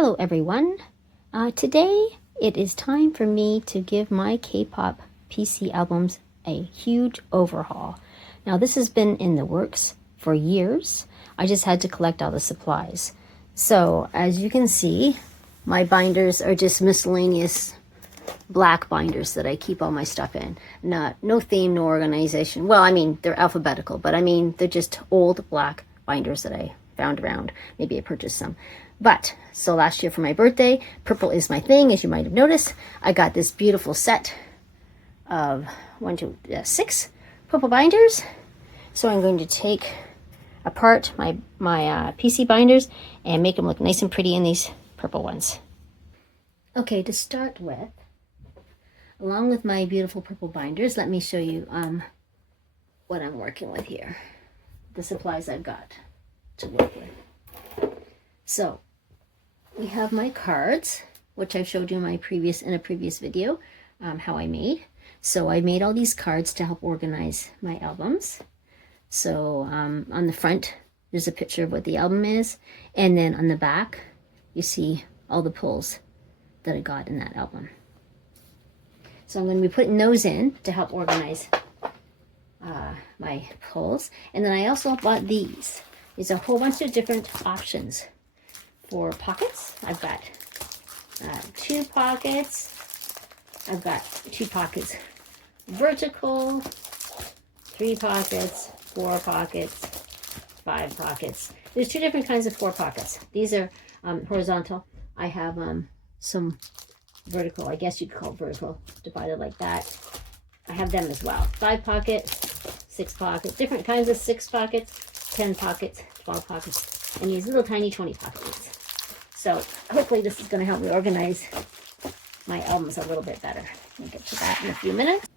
Hello everyone. Today it is time for me to give my K-pop PC albums a huge overhaul. Now this has been in the works for years. I just had to collect all the supplies. So as you can see, my binders are just miscellaneous black binders that I keep all my stuff in. No theme, no organization. Well, I mean, they're alphabetical, but I mean, they're just old black binders that I found around. Maybe I purchased some. But, so last year for my birthday, purple is my thing, as you might have noticed. I got this beautiful set of 6 purple binders. So I'm going to take apart my PC binders and make them look nice and pretty in these purple ones. Okay, to start with, along with my beautiful purple binders, let me show you what I'm working with here. The supplies I've got to work with. So, we have my cards, which I've showed you in a previous video, how I made. So I made all these cards to help organize my albums. So on the front, there's a picture of what the album is. And then on the back, you see all the pulls that I got in that album. So I'm going to be putting those in to help organize my pulls. And then I also bought these. There's a whole bunch of different options for pockets. I've got 2 pockets. I've got 2 pockets vertical, 3 pockets, 4 pockets, 5 pockets. There's 2 different kinds of 4 pockets. These are horizontal. I have some vertical, I guess you'd call vertical, divided like that. I have them as well. 5 pockets, 6 pockets, different kinds of 6 pockets, 10 pockets, 12 pockets, and these little tiny 20 pockets. So hopefully this is going to help me organize my albums a little bit better. We'll get to that in a few minutes.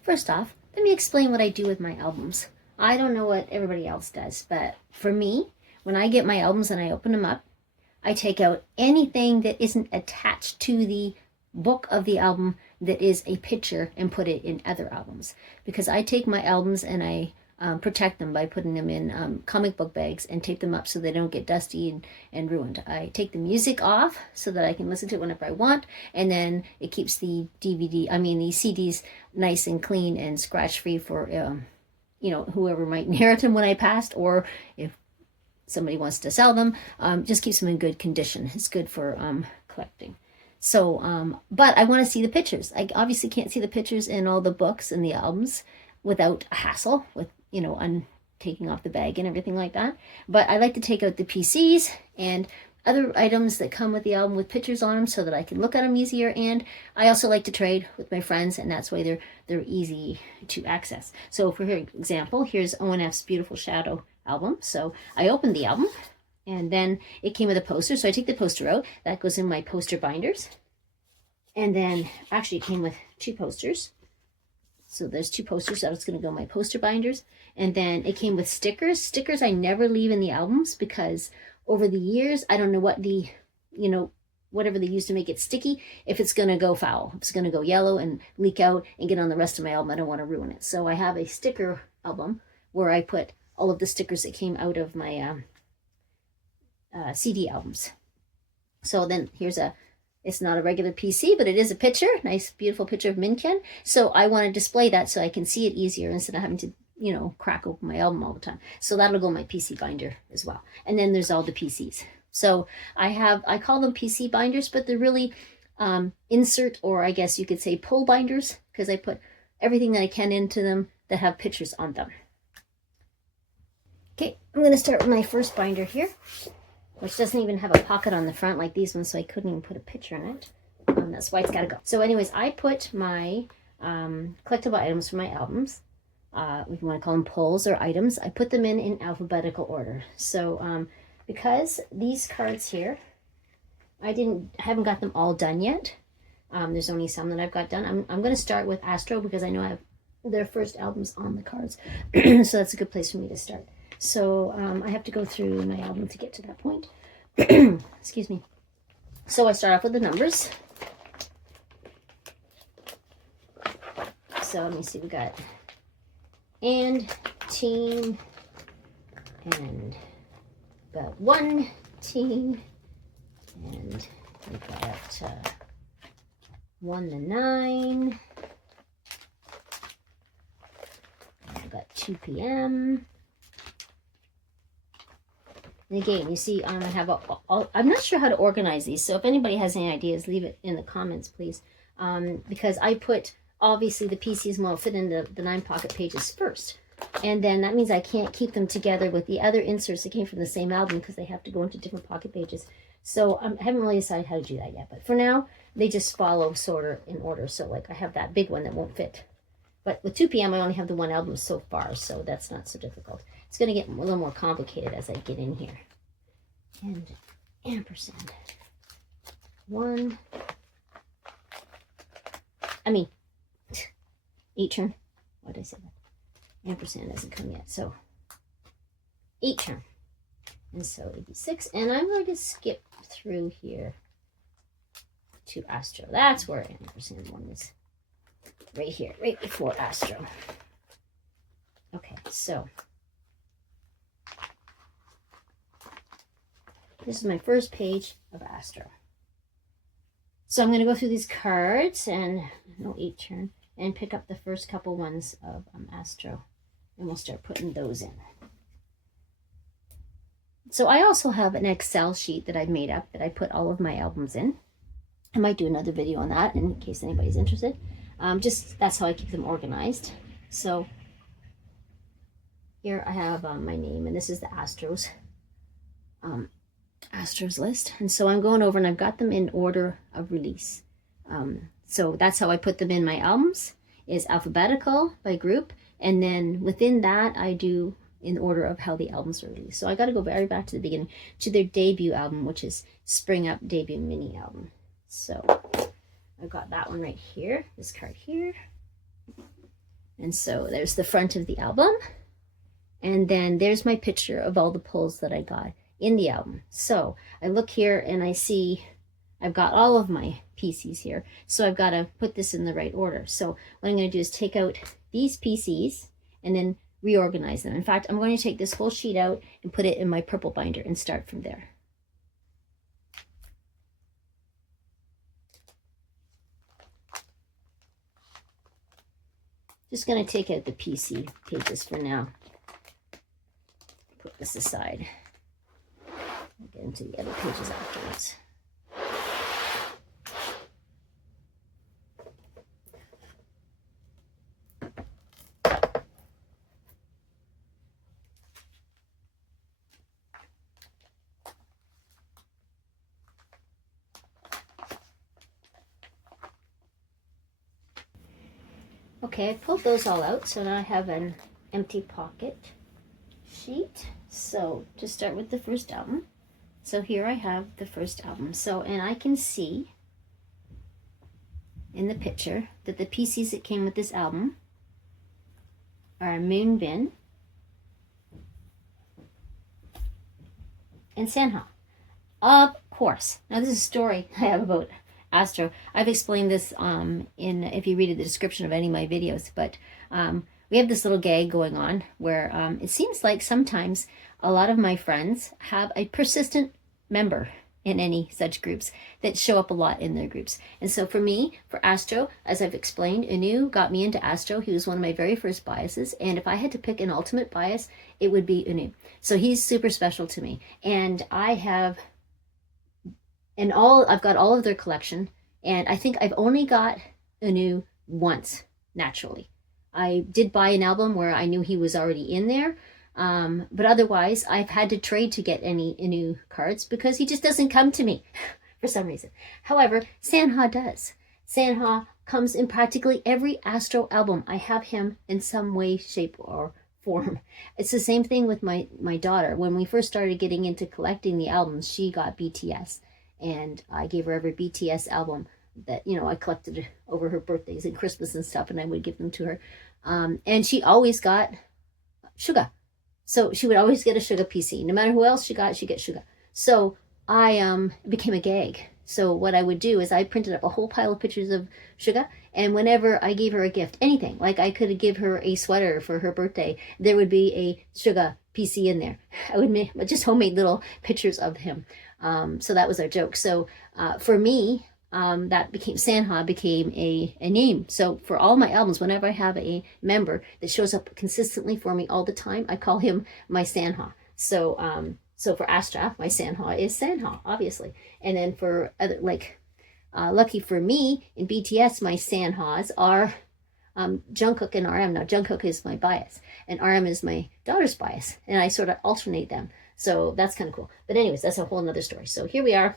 First off, let me explain what I do with my albums. I don't know what everybody else does, but for me, when I get my albums and I open them up, I take out anything that isn't attached to the book of the album that is a picture and put it in other albums. Because I take my albums and I protect them by putting them in comic book bags and tape them up so they don't get dusty and ruined. I take the music off so that I can listen to it whenever I want, and then it keeps the the CDs nice and clean and scratch free for whoever might inherit them when I passed, or if somebody wants to sell them, just keeps them in good condition. It's good for collecting. So, but I want to see the pictures. I obviously can't see the pictures in all the books and the albums without a hassle with taking off the bag and everything like that. But I like to take out the PCs and other items that come with the album with pictures on them so that I can look at them easier. And I also like to trade with my friends, and that's why they're easy to access. So for example, here's ONF's Beautiful Shadow album. So I opened the album, and then it came with a poster. So I take the poster out. That goes in my poster binders. And then actually it came with 2 posters. So there's 2 posters. That's going to go in my poster binders. And then it came with stickers. Stickers I never leave in the albums because over the years, I don't know what whatever they use to make it sticky, if it's going to go foul. If it's going to go yellow and leak out and get on the rest of my album, I don't want to ruin it. So I have a sticker album where I put all of the stickers that came out of my CD albums. So then it's not a regular PC, but it is a picture, nice, beautiful picture of Minken. So I want to display that so I can see it easier instead of having to, crack open my album all the time. So that'll go in my PC binder as well. And then there's all the PCs. So I call them PC binders, but they're really insert, or I guess you could say pull binders, because I put everything that I can into them that have pictures on them. Okay, I'm going to start with my first binder here, which doesn't even have a pocket on the front like these ones, so I couldn't even put a picture in it. That's why it's got to go. So anyways, I put my collectible items for my albums, if you want to call them pulls or items, I put them in alphabetical order. So because these cards here, I haven't got them all done yet. There's only some that I've got done. I'm going to start with Astro because I know I have their first albums on the cards. So that's a good place for me to start. So I have to go through my album to get to that point. Excuse me. So I start off with the numbers. So let me see, we got and team and got 1 team And we've got 1 to 9. I've got 2 p.m. And again, you see, I have I'm not sure how to organize these, so if anybody has any ideas, leave it in the comments, please. Because I put, obviously, the PCs will fit into the 9 pocket pages first. And then that means I can't keep them together with the other inserts that came from the same album because they have to go into different pocket pages. So I haven't really decided how to do that yet. But for now, they just follow sort of in order. So like I have that big one that won't fit. But with 2 p.m., I only have the 1 album so far, so that's not so difficult. It's going to get a little more complicated as I get in here. And ampersand. 1. I mean, 8 turn. Why did I say that? Ampersand hasn't come yet, so 8 turn. And so 86. And I'm going to skip through here to Astro. That's where ampersand 1 is. Right here, right before Astro. Okay, so this is my first page of Astro. So I'm going to go through these cards and no 8 turn and pick up the first couple ones of Astro, and we'll start putting those in. So I also have an Excel sheet that I've made up that I put all of my albums in. I might do another video on that in case anybody's interested. Just that's how I keep them organized. So here I have my name, and this is the Astros list. And so I'm going over and I've got them in order of release. So that's how I put them in my albums, is alphabetical by group, and then within that I do in order of how the albums are released. So I got to go very back to the beginning to their debut album, which is Spring Up debut mini album. So I've got that one right here, this card here. And so there's the front of the album. And then there's my picture of all the pulls that I got in the album. So I look here and I see I've got all of my PCs here. So I've got to put this in the right order. So what I'm going to do is take out these PCs and then reorganize them. In fact, I'm going to take this whole sheet out and put it in my purple binder and start from there. Just going to take out the PC pages for now. Put this aside. I'll get into the other pages afterwards. Okay, I pulled those all out, so now I have an empty pocket sheet. So to start with the first album, so here I have the first album. So, and I can see in the picture that the PCs that came with this album are Moonbin and Sanha. Of course. Now this is a story I have about Astro. I've explained this if you read the description of any of my videos, but we have this little gag going on where it seems like sometimes a lot of my friends have a persistent member in any such groups that show up a lot in their groups. And so for me, for Astro, as I've explained, Anu got me into Astro. He was one of my very first biases, and if I had to pick an ultimate bias, it would be Anu. So he's super special to me, and I've got all of their collection, and I think I've only got Anu once, naturally. I did buy an album where I knew he was already in there, but otherwise I've had to trade to get any Anu cards because he just doesn't come to me for some reason. However, Sanha does. Sanha comes in practically every Astro album. I have him in some way, shape, or form. It's the same thing with my daughter. When we first started getting into collecting the albums, she got BTS. And I gave her every BTS album that, I collected over her birthdays and Christmas and stuff, and I would give them to her. And she always got Suga. So she would always get a Suga PC. No matter who else she got, she'd get Suga. So it became a gag So what I would do is I printed up a whole pile of pictures of Suga, and whenever I gave her a gift, anything, like I could give her a sweater for her birthday, there would be a Suga PC in there. I would make just homemade little pictures of him. So that was our joke. So for me, that became Sanha became a name. So for all my albums, whenever I have a member that shows up consistently for me all the time, I call him my Sanha. So so for Astra, my Sanha is Sanha, obviously. And then for other, like, lucky for me, in BTS, my Sanhas are Jungkook and RM. Now, Jungkook is my bias, and RM is my daughter's bias, and I sort of alternate them. So that's kind of cool. But anyways, that's a whole nother story. So here we are,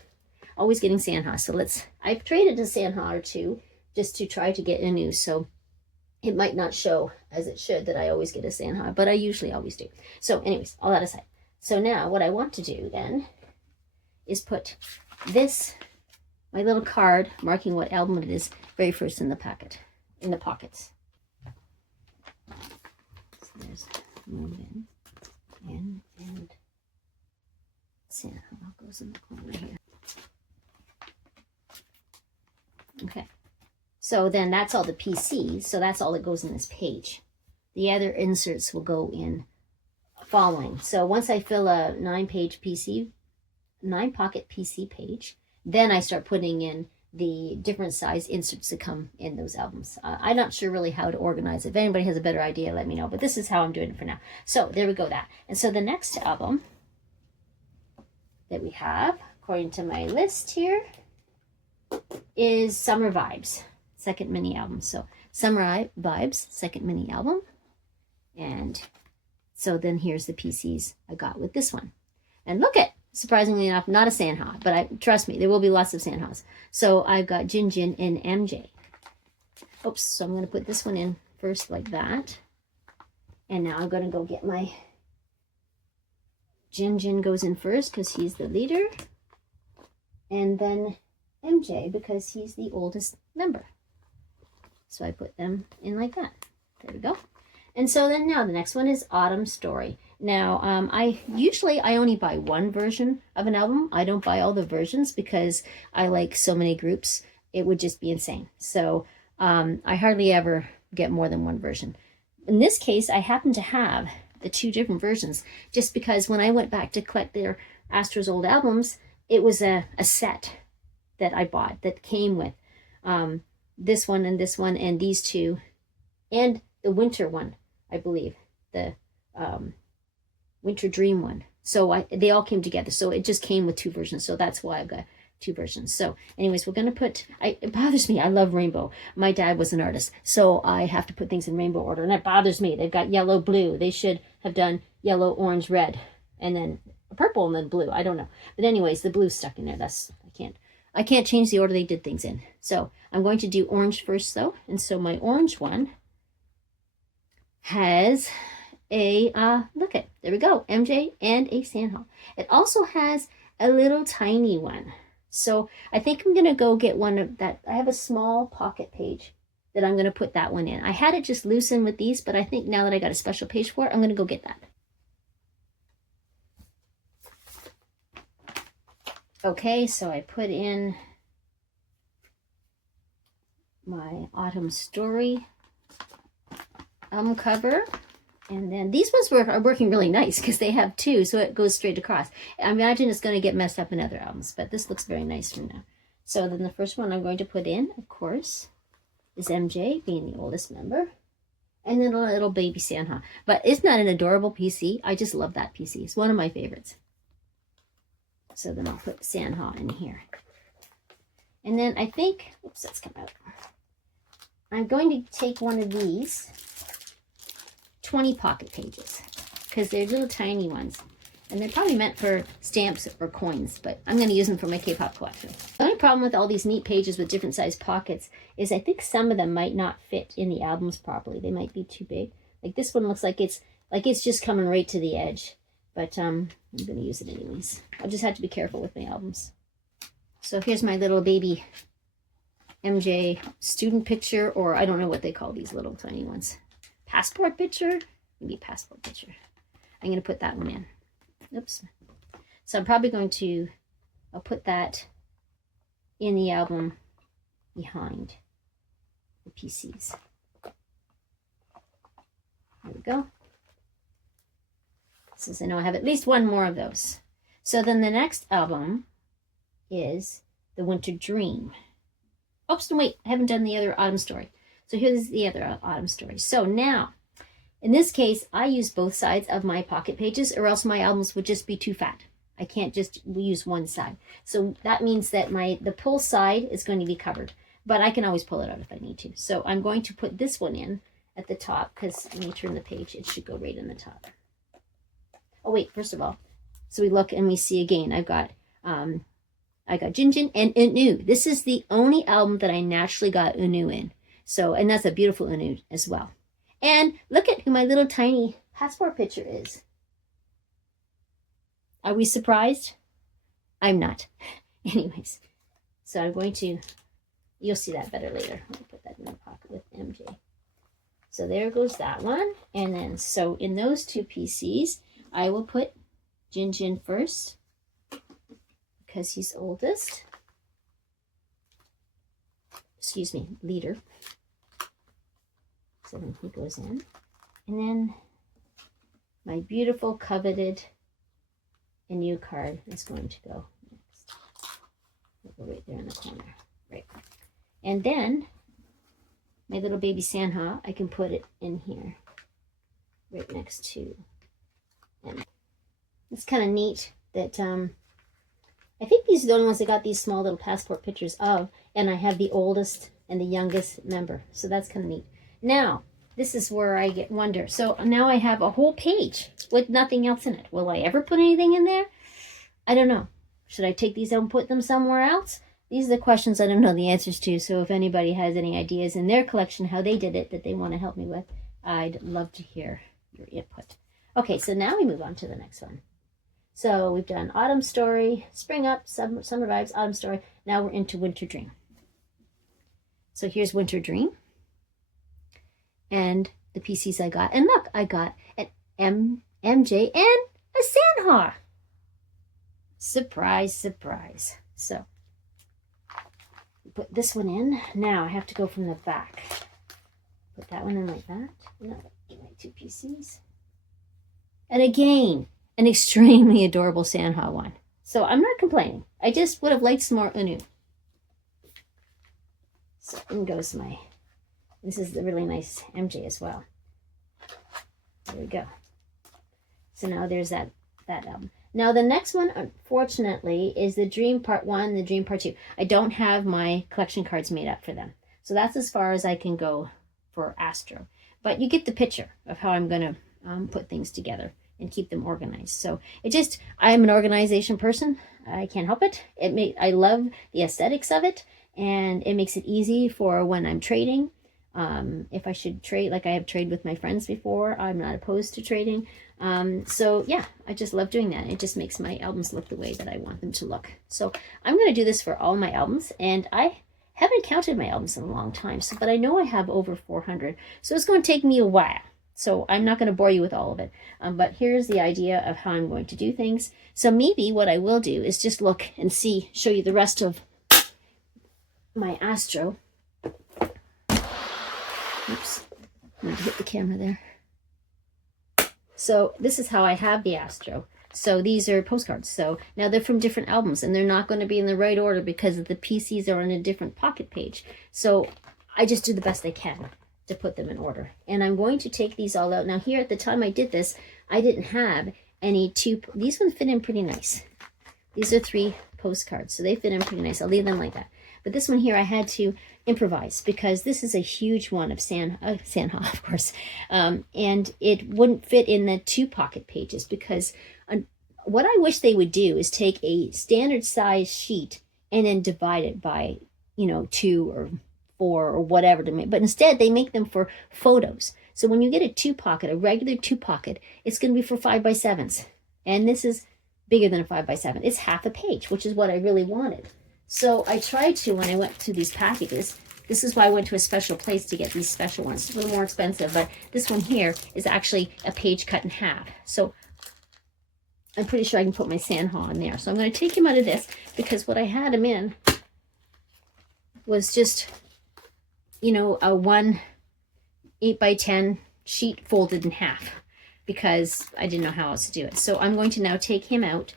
always getting Sanha. So I've traded a Sanha or two just to try to get a new. So it might not show as it should that I always get a Sanha, but I usually always do. So anyways, all that aside. So now what I want to do then is put this, my little card marking what album it is, very first in the packet, in the pockets. So there's move in, and Santa goes in the corner here. Okay, so then that's all the PCs, so that's all that goes in this page. The other inserts will go in following. So once I fill a 9-pocket PC page, then I start putting in the different size inserts that come in those albums. I'm not sure really how to organize it. If anybody has a better idea, let me know. But this is how I'm doing it for now. So there we go, that. And so the next album that we have, according to my list here, is Summer Vibes, second mini album. So Summer Vibes, second mini album. And so then here's the PCs I got with this one. And look at, surprisingly enough, not a Sanha, but trust me, there will be lots of Sanhas. So I've got Jin Jin and MJ. Oops, so I'm going to put this one in first like that. And now I'm going to go get my Jin Jin goes in first because he's the leader. And then MJ because he's the oldest member. So I put them in like that. There we go. And so then now the next one is Autumn Story. Now, I only buy one version of an album. I don't buy all the versions because I like so many groups. It would just be insane. So I hardly ever get more than one version. In this case, I happen to have the two different versions just because when I went back to collect their Astro's old albums, it was a set that I bought that came with this one and these two and the winter one, I believe, the Winter Dream one. So they all came together. So it just came with two versions. So that's why I've got two versions. So anyways, we're going to put, it bothers me. I love rainbow. My dad was an artist. So I have to put things in rainbow order. And it bothers me. They've got yellow, blue. They should have done yellow, orange, red. And then purple and then blue. I don't know. But anyways, the blue's stuck in there. I can't change the order they did things in. So I'm going to do orange first though. And so my orange one has a, there we go, MJ and a Sanha. It also has a little tiny one. So I think I'm going to go get one of that. I have a small pocket page that I'm going to put that one in. I had it just loose in with these, but I think now that I got a special page for it, I'm going to go get that. Okay, so I put in my Autumn Story cover. And then these ones are working really nice because they have two, so it goes straight across. I imagine it's going to get messed up in other albums, but this looks very nice from now. So then the first one I'm going to put in, of course, is MJ, being the oldest member. And then a little baby Sanha. But isn't that an adorable PC? I just love that PC. It's one of my favorites. So then I'll put Sanha in here. And then I think, oops, that's come out. I'm going to take one of these 20 pocket pages because they're little tiny ones and they're probably meant for stamps or coins, but I'm going to use them for my K-pop collection. The only problem with all these neat pages with different size pockets is I think some of them might not fit in the albums properly. They might be too big. Like this one looks like it's just coming right to the edge, but I'm going to use it anyways. I'll just have to be careful with my albums. So here's my little baby MJ student picture, or I don't know what they call these little tiny ones. Passport picture? Maybe passport picture. I'm going to put that one in. Oops. So I'm probably going to, I'll put that in the album behind the PCs. There we go. Since I know I have at least one more of those. So then the next album is The Winter Dream. Oops, no, wait, I haven't done the other autumn story. So here's the other autumn story. So now, in this case, I use both sides of my pocket pages, or else my albums would just be too fat. I can't just use one side. So that means that the pull side is going to be covered, but I can always pull it out if I need to. So I'm going to put this one in at the top, because when you turn the page, it should go right in the top. Oh wait, first of all, so we look and we see again, I got Jin Jin and Unu. This is the only album that I naturally got Unu in. So, and that's a beautiful Unu as well. And look at who my little tiny passport picture is. Are we surprised? I'm not. Anyways, so I'm going to, you'll see that better later. Let me put that in my pocket with MJ. So there goes that one. And then, so in those two PCs, I will put Jin Jin first, because he's oldest. Excuse me, leader. So then he goes in. And then my beautiful, coveted Inu card is going to go next. It'll go right there in the corner. Right. And then my little baby Sanha, I can put it in here. Right next to. And it's kind of neat that I think these are the only ones that got these small little passport pictures of, and I have the oldest and the youngest member. So that's kind of neat. Now, this is where I get wonder. So now I have a whole page with nothing else in it. Will I ever put anything in there? I don't know. Should I take these out and put them somewhere else? These are the questions I don't know the answers to. So if anybody has any ideas in their collection, how they did it, that they want to help me with, I'd love to hear your input. Okay, so now we move on to the next one. So we've done Autumn Story, Spring Up, Summer Vibes, Autumn Story. Now we're into Winter Dream. So here's Winter Dream. And the PCs I got. And look, I got an MJ and a Sanha. Surprise, surprise. So put this one in. Now I have to go from the back. Put that one in like that. No, my two PCs. And again, an extremely adorable Sanha one. So I'm not complaining. I just would have liked some more Unu. So in goes my, this is the really nice MJ as well. There we go. So now there's that album. Now the next one, unfortunately, is the Dream Part 1, the Dream Part 2. I don't have my collection cards made up for them. So that's as far as I can go for Astro. But you get the picture of how I'm going to put things together and keep them organized. So I'm an organization person. I can't help it. I love the aesthetics of it, and it makes it easy for when I'm trading. If I should trade, like I have traded with my friends before, I'm not opposed to trading. So yeah, I just love doing that. It just makes my albums look the way that I want them to look. So I'm going to do this for all my albums, and I haven't counted my albums in a long time, but I know I have over 400. So it's going to take me a while. So I'm not going to bore you with all of it. But here's the idea of how I'm going to do things. So maybe what I will do is just look and show you the rest of my Astro. Oops, I'm going to hit the camera there. So this is how I have the Astro. So these are postcards. So now they're from different albums, and they're not going to be in the right order because the PCs are on a different pocket page. So I just do the best I can to put them in order. And I'm going to take these all out. Now here at the time I did this, I didn't have any these ones fit in pretty nice. These are 3 postcards, so they fit in pretty nice. I'll leave them like that. But this one here I had to improvise because this is a huge one of Sanha, of course. And it wouldn't fit in the 2 pocket pages because what I wish they would do is take a standard size sheet and then divide it by, 2 or 4 or whatever to make. But instead they make them for photos. So when you get a 2 pocket, a regular 2 pocket, it's going to be for 5x7s. And this is bigger than a 5x7. It's half a page, which is what I really wanted. So I tried to, when I went to these packages, this is why I went to a special place to get these special ones. It's a little more expensive, but this one here is actually a page cut in half. So I'm pretty sure I can put my Sanha in there. So I'm going to take him out of this because what I had him in was just, you know, a 1 8x10 sheet folded in half because I didn't know how else to do it. So I'm going to now take him out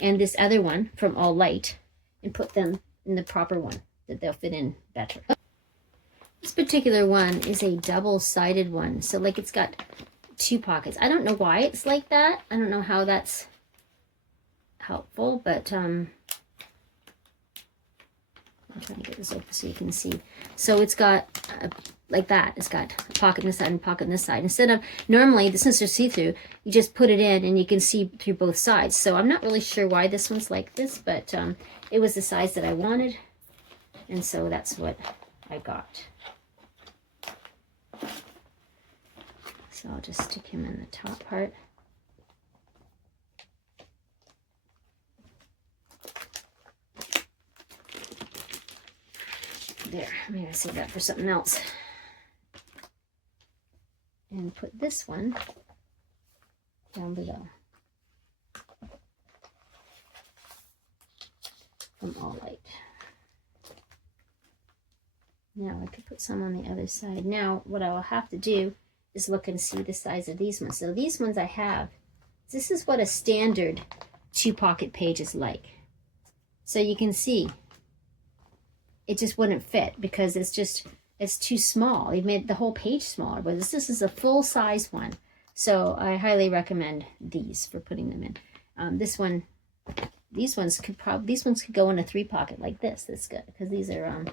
and this other one from All Light and put them in the proper one that they'll fit in better. This particular one is a double-sided one. So like it's got 2 pockets. I don't know why it's like that. I don't know how that's helpful, but I'm trying to get this open so you can see. So it's got like that. It's got a pocket on this side and a pocket on this side. Instead of, normally, since they're see-through, you just put it in and you can see through both sides. So I'm not really sure why this one's like this, but it was the size that I wanted. And so that's what I got. So I'll just stick him in the top part. There, maybe I save that for something else. And put this one down below. From All Light. Now I could put some on the other side. Now what I will have to do is look and see the size of these ones. So these ones I have, this is what a standard 2 pocket page is like. So you can see it just wouldn't fit because it's too small. They made the whole page smaller, but this is a full size one. So I highly recommend these for putting them in. These ones could go in a 3 pocket like this. That's good because these are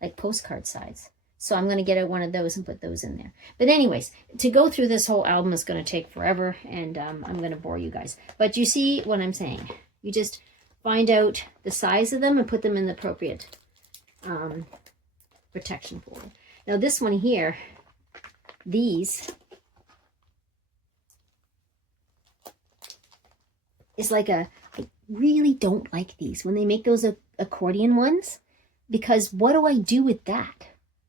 like postcard size. So I'm going to get out one of those and put those in there. But anyways, to go through this whole album is going to take forever, and I'm going to bore you guys. But you see what I'm saying. You just find out the size of them and put them in the appropriate protection folder. Now this one here, these is like I really don't like these when they make those accordion ones, because what do I do with that?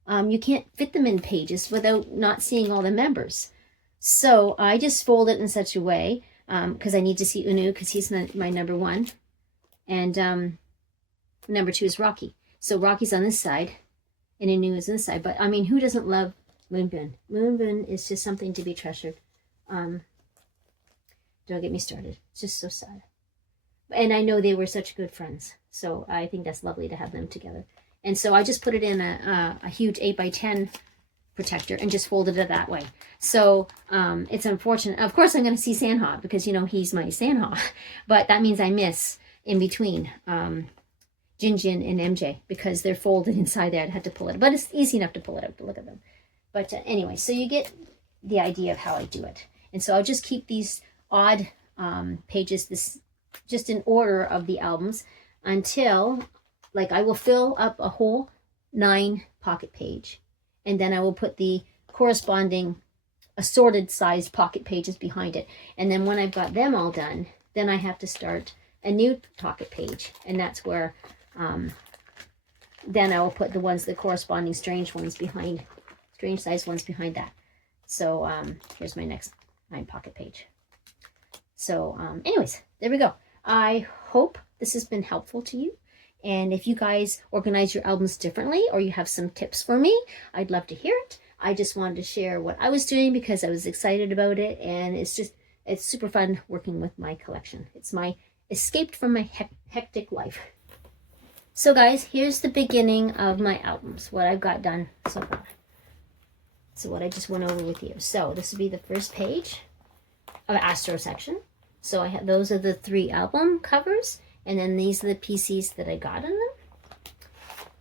You can't fit them in pages without not seeing all the members. So I just fold it in such a way, because I need to see Unu because he's my number 1. And number 2 is Rocky. So Rocky's on this side and Unu is on this side. But I mean, who doesn't love Moonbin? Moonbin is just something to be treasured. Don't get me started. It's just so sad. And I know they were such good friends. So I think that's lovely to have them together. And so I just put it in a huge 8x10 protector and just folded it that way. So it's unfortunate. Of course, I'm going to see Sanha because, you know, he's my Sanha. But that means I miss in between Jin Jin and MJ because they're folded inside there. I'd have to pull it. But it's easy enough to pull it out. Look at them. But anyway, so you get the idea of how I do it. And so I'll just keep these odd pages just in order of the albums until... Like I will fill up a whole 9 pocket page, and then I will put the corresponding assorted sized pocket pages behind it. And then when I've got them all done, then I have to start a new pocket page. And that's where then I will put the corresponding strange size ones behind that. So here's my next 9 pocket page. So anyways, there we go. I hope this has been helpful to you. And if you guys organize your albums differently or you have some tips for me, I'd love to hear it. I just wanted to share what I was doing because I was excited about it. And it's super fun working with my collection. It's my escape from my hectic life. So guys, here's the beginning of my albums, what I've got done so far. So what I just went over with you. So this would be the first page of Astro section. So I have, those are the 3 album covers. And then these are the PCs that I got in them.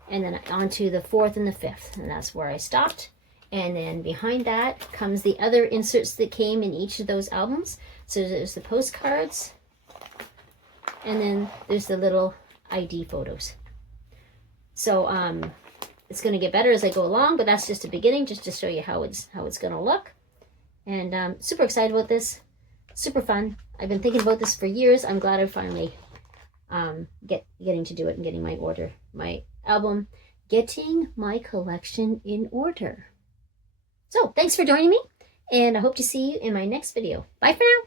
And then on to the 4th and the 5th. And that's where I stopped. And then behind that comes the other inserts that came in each of those albums. So there's the postcards. And then there's the little ID photos. So it's going to get better as I go along. But that's just a beginning, just to show you how it's going to look. And super excited about this. Super fun. I've been thinking about this for years. I'm glad I finally... getting to do it and getting my album, getting my collection in order. So thanks for joining me, and I hope to see you in my next video. Bye for now.